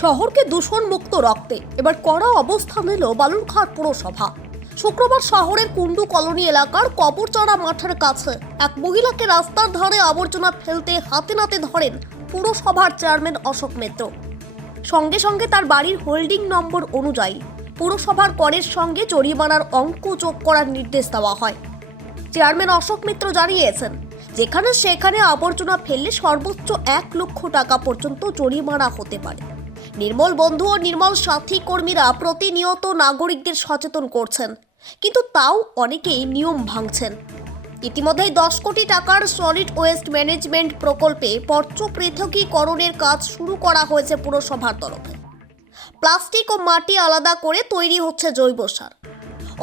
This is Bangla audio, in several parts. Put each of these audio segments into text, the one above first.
শহরকে দূষণ মুক্ত রাখতে এবার কড়া অবস্থান নিল বালুরঘাট পুরসভা। শুক্রবার শহরের কুন্ডু কলোনি এলাকার কবরচারা মাঠের কাছে এক মহিলাকে রাস্তার ধারে আবর্জনা ফেলতে হাতে নাতে ধরেন পুরসভার চেয়ারম্যান অশোক মিত্র। সঙ্গে সঙ্গে তার বাড়ির হোল্ডিং নম্বর অনুযায়ী পুরসভার করের সঙ্গে জরিমানার অঙ্ক যোগ করার নির্দেশ দেওয়া হয়। চেয়ারম্যান অশোক মিত্র জানিয়েছেন, যেখানে সেখানে আবর্জনা ফেললে সর্বোচ্চ 1 লক্ষ টাকা পর্যন্ত জরিমানা হতে পারে। নির্মল বন্ধু ও নির্মল সাথী কর্মীরা প্রতিনিয়ত নাগরিকদের সচেতন করছেন, কিন্তু তাও অনেকেই নিয়ম ভাঙছেন। ইতিমধ্যেই 10 কোটি টাকার সলিড ওয়েস্ট ম্যানেজমেন্ট প্রকল্পে বর্জ্য পৃথকীকরণের কাজ শুরু করা হয়েছে পুরসভার তরফে। প্লাস্টিক ও মাটি আলাদা করে তৈরি হচ্ছে জৈব সার।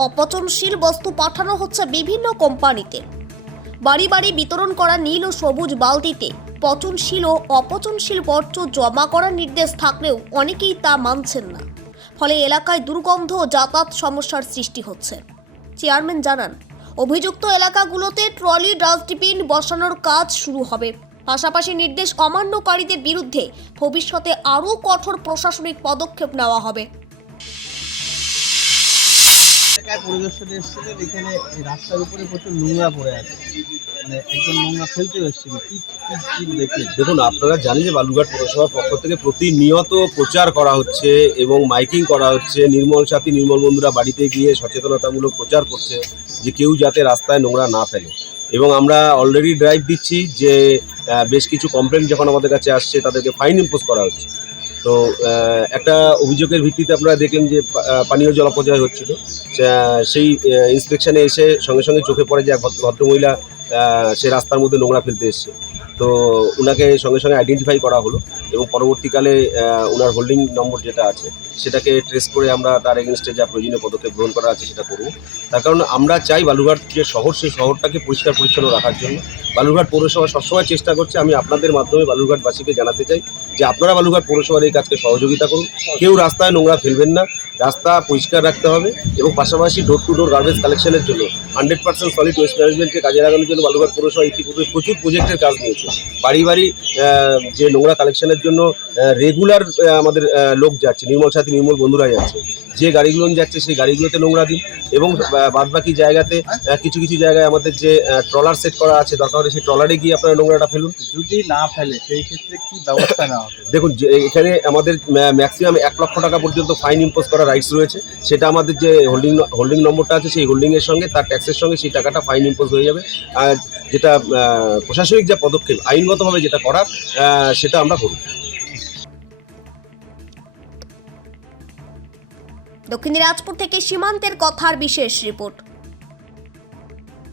অপচনশীল বস্তু পাঠানো হচ্ছে বিভিন্ন কোম্পানিতে। বাড়ি বাড়ি বিতরণ করা নীল ও সবুজ বালতিতে পচনশীল ও অপচনশীল বর্জ্য জমা করার নির্দেশ থাকলেও অনেকেই তা মানছেন না। ফলে এলাকায় দুর্গন্ধ ও যাতায়াত সমস্যার সৃষ্টি হচ্ছে। চেয়ারম্যান জানান, অভিযুক্ত এলাকাগুলোতে ট্রলি ডাস্টবিন বসানোর কাজ শুরু হবে। পাশাপাশি নির্দেশ অমান্যকারীদের বিরুদ্ধে ভবিষ্যতে আরও কঠোর প্রশাসনিক পদক্ষেপ নেওয়া হবে। পরিদর্শনে এসেছিলেন, এখানে রাস্তার উপরে প্রচুর নোংরা পড়ে আছে, মানে একজন নোংরা ফেলতে এসেছিল। কি দেখুন, আপনারা জানেন যে বালুরঘাট পৌরসভার পক্ষ থেকে প্রতিনিয়ত প্রচার করা হচ্ছে এবং মাইকিং করা হচ্ছে। নির্মল সাথী নির্মল বন্ধুরা বাড়িতে গিয়ে সচেতনতামূলক প্রচার করছে যে কেউ যাতে রাস্তায় নোংরা না ফেলে। এবং আমরা অলরেডি ড্রাইভ দিচ্ছি যে বেশ কিছু কমপ্লেন যখন আমাদের কাছে আসছে তাদেরকে ফাইন ইম্পোজ করা হচ্ছে। তো একটা অভিযোগের ভিত্তিতে আপনারা দেখলেন যে পানীয় জল অপচয় হচ্ছিল। সেই ইন্সপেকশনে এসে সঙ্গে সঙ্গে চোখে পড়ে যে এক ভদ্রমহিলা সে রাস্তার মধ্যে নোংরা ফেলতে এসছে। তো ওনাকে সঙ্গে সঙ্গে আইডেন্টিফাই করা হলো এবং পরবর্তীকালে ওনার হোল্ডিং নম্বর যেটা আছে সেটাকে ট্রেস করে আমরা তার এগেনস্টে যা প্রয়োজনীয় পদক্ষেপ গ্রহণ করা আছে সেটা করব। তার কারণ আমরা চাই বালুরঘাট যে শহর, সেই শহরটাকে পরিষ্কার পরিচ্ছন্ন রাখার জন্য বালুরঘাট পৌরসভা সবসময় চেষ্টা করছে। আমি আপনাদের মাধ্যমে বালুরঘাটবাসীকে জানাতে চাই যে আপনারা বালুরঘাট পৌরসভার এই কাজকে সহযোগিতা করুন। কেউ রাস্তায় নোংরা ফেলবেন না, রাস্তা পরিষ্কার রাখতে হবে এবং পাশাপাশি ডোর টু ডোর গার্বেজ কালেকশনের জন্য 100% সলিড ওয়েস্ট ম্যানেজমেন্টকে কাজে লাগানোর জন্য বালুরঘাট পৌরসভা ইতিপূর্বে প্রচুর প্রজেক্টের কাজ নিয়েছে। বাড়ি বাড়ি যে নোংরা কালেকশনের জন্য রেগুলার আমাদের লোক যাচ্ছে, নির্মল সাথী নির্মল বন্ধুরা যাচ্ছে। যে গাড়িগুলো যাচ্ছে সেই গাড়িগুলোতে নোংরা দিন এবং বাদবাকি জায়গাতে কিছু কিছু জায়গায় আমাদের যে ট্রলার সেট করা আছে, দরকার হলে সেই ট্রলারে গিয়ে আপনারা নোংরাটা ফেলুন। যদি না ফেলে সেই ক্ষেত্রে কি ব্যবস্থা নেওয়া হবে? দেখুন, এখানে আমাদের ম্যাক্সিমাম 1 লক্ষ টাকা পর্যন্ত ফাইন ইম্পোজ করার রাইটস রয়েছে। সেটা আমাদের যে হোল্ডিং নম্বরটা আছে সেই হোল্ডিংয়ের সঙ্গে তার ট্যাক্সের সঙ্গে সেই টাকাটা ফাইন ইম্পোজ হয়ে যাবে। আর যেটা প্রশাসনিক যা পদক্ষেপ আইনগতভাবে যেটা করার সেটা আমরা করব। দক্ষিণ দিনাজপুর থেকে সীমান্তের কথার বিশেষ রিপোর্ট।